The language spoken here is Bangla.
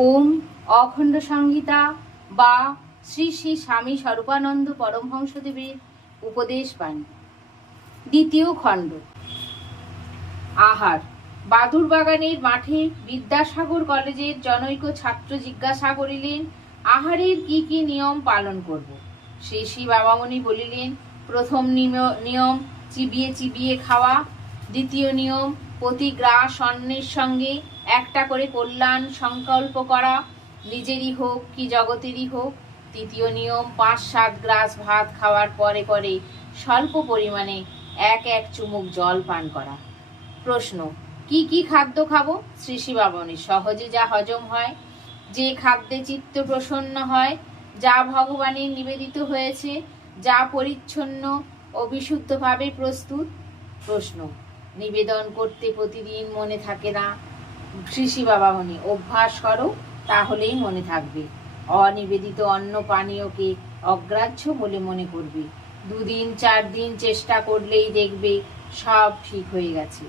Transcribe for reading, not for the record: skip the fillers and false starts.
ওম অখণ্ড সংহিতা বা শ্রী শ্রী স্বামী স্বরূপানন্দ পরমহংসদেবের উপদেশ বাণী, দ্বিতীয় খণ্ড। আহার। বাদুর বাগানের মাঠে বিদ্যাসাগর কলেজের জনৈক ছাত্র জিজ্ঞাসা করিলেন, আহারের কি কি নিয়ম পালন করব? শ্রী শ্রী বাবামণি বলিলেন, প্রথম নিয়ম চিবিয়ে চিবিয়ে খাওয়া। দ্বিতীয় নিয়ম প্রতি গ্রাস অন্নের সঙ্গে একটা করে কল্যাণ সংকল্প করা, নিজেরই হোক কি জগতেরই হোক। তৃতীয় নিয়ম ৫-৭ গ্রাস ভাত খাওয়ার পরে পরে স্বল্প পরিমাণে এক এক চুমুক জল পান করা। প্রশ্ন, কি কি খাদ্য খাবো? শ্রী শ্রী বাবামণি, সহজে যা হজম হয়, যে খাদ্যে চিত্ত প্রসন্ন হয়, যা ভগবানের নিবেদিত হয়েছে, যা পরিচ্ছন্ন ও বিশুদ্ধভাবে প্রস্তুত। প্রশ্ন, নিবেদন করতে প্রতিদিন মনে থাকে না? শ্রী শ্রী বাবামণি, অভ্যাস করো, তাহলেই মনে থাকবে। অনিবেদিত অন্ন পানীয়কে অগ্রাহ্য বলে মনে করবে। 2 দিন 4 দিন চেষ্টা করলেই দেখবে সব ঠিক হয়ে গেছে।